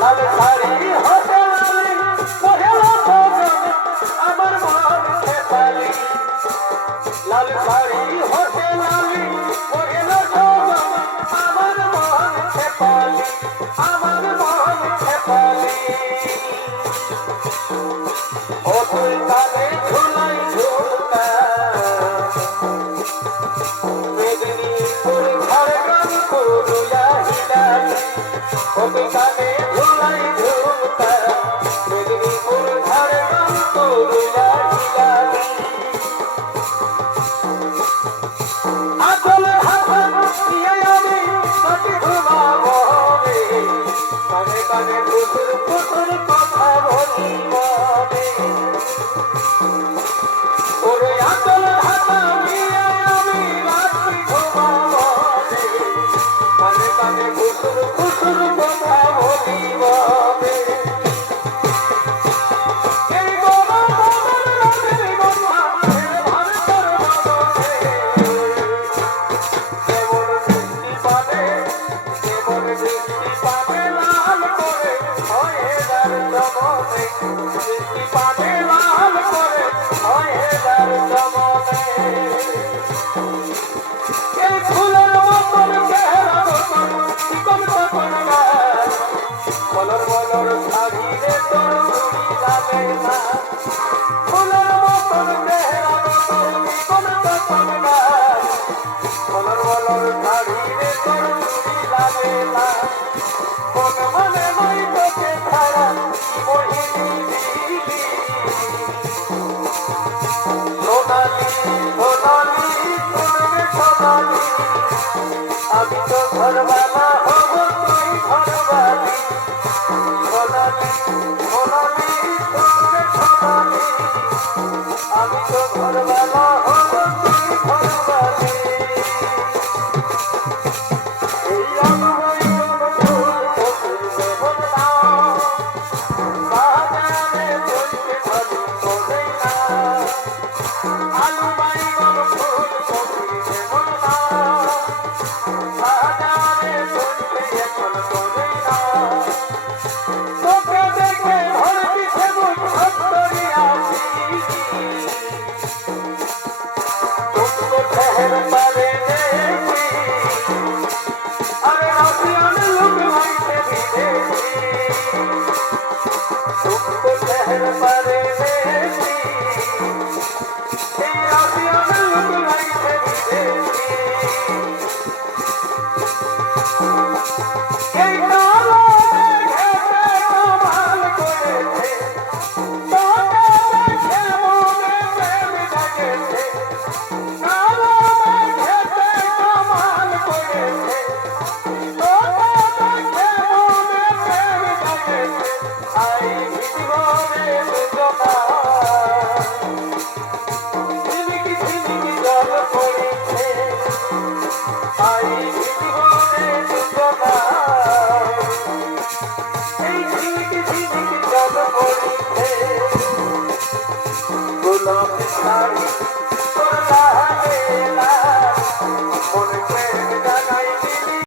লাল শাড়ি হতে লালি পহেল সজন আমার মন খেপালি লাল শাড়ি হতে লালি পহেল সজন আমার মন খেপালি আমার মন খেপালি ও তুই কানে ঝুলাই ঝুলতা মেদিনীপুর ঝাড়গ্রাম পুরুলিয়া হিলালি ও তুই কানে ঝুলাই ঝুলতা মেদিনীপুর ঝাড়গ্রাম পুরুলিয়া হিলালি আসল হাসা নিয়ে আমি কাটি ঘুমাবো রে কানে কানে কুসুর কুসুর কথা বলিব রে ওরে আসল হাসা নিয়ে আমি রাত্রি ঘুমাবো রে কানে কানে কুসুর কুসুর কথা বলিব রে এই গরম রাতের কথা ভার করব রে কেমন বৃষ্টি পাবে লাল করে হয়ে যার জমনে বৃষ্টি পাবে লাল করে হয়ে যার জমনে এই ফুলের মতন চেহারা মতন চিকন তখন গাছ বলর বলর শাড়ি রে তোর চুড়ি লাগে না ফুলের মতন চেহারা মতন চিকন তখন গাছ বলর বলর শাড়ি রে তোর চুড়ি লাগে না কোন মনে নই তোকে ছাড়া কি মোহিনী দিলি সোনালি সোনালি শুনবে সোনালি আমি তো ঘরওয়ালা হব তুই ঘরওয়ালি সোনালি সোনালি শুনবে সোনালি আমি তো ঘরওয়ালা হব তুই ঘরওয়ালি এই আগুই কোন ফুল ফসুলবে বলনা বাজারে চলতে ভালো করে না আলু বাইগন ফুল ফসুলবে বলনা বাজারে চলতে এখন করে না তোকে দেখে ঘর পিছে মুখ ভক্তরি আসি तुमको ठहर पावे देखी अरे राशियान लोग लाइटे भी देखी तुमको ठहर पावे देखी राशियान लोग लाइटे भी देखी এই কালো মেঘেতে কমাল করেছে তোকে দেখে মনে প্রেম জাগেছে কালো মেঘেতে কমাল করেছে তোকে দেখে মনে প্রেম জাগেছে আই ভিজিব রে দুজনা ঝিলিকি ঝিলিকি জল পড়েছে আই ভিজিব রে দুজনা এই ঝিলিকি ঝিলিকি জল পড়েছে গোলাপি শাড়ি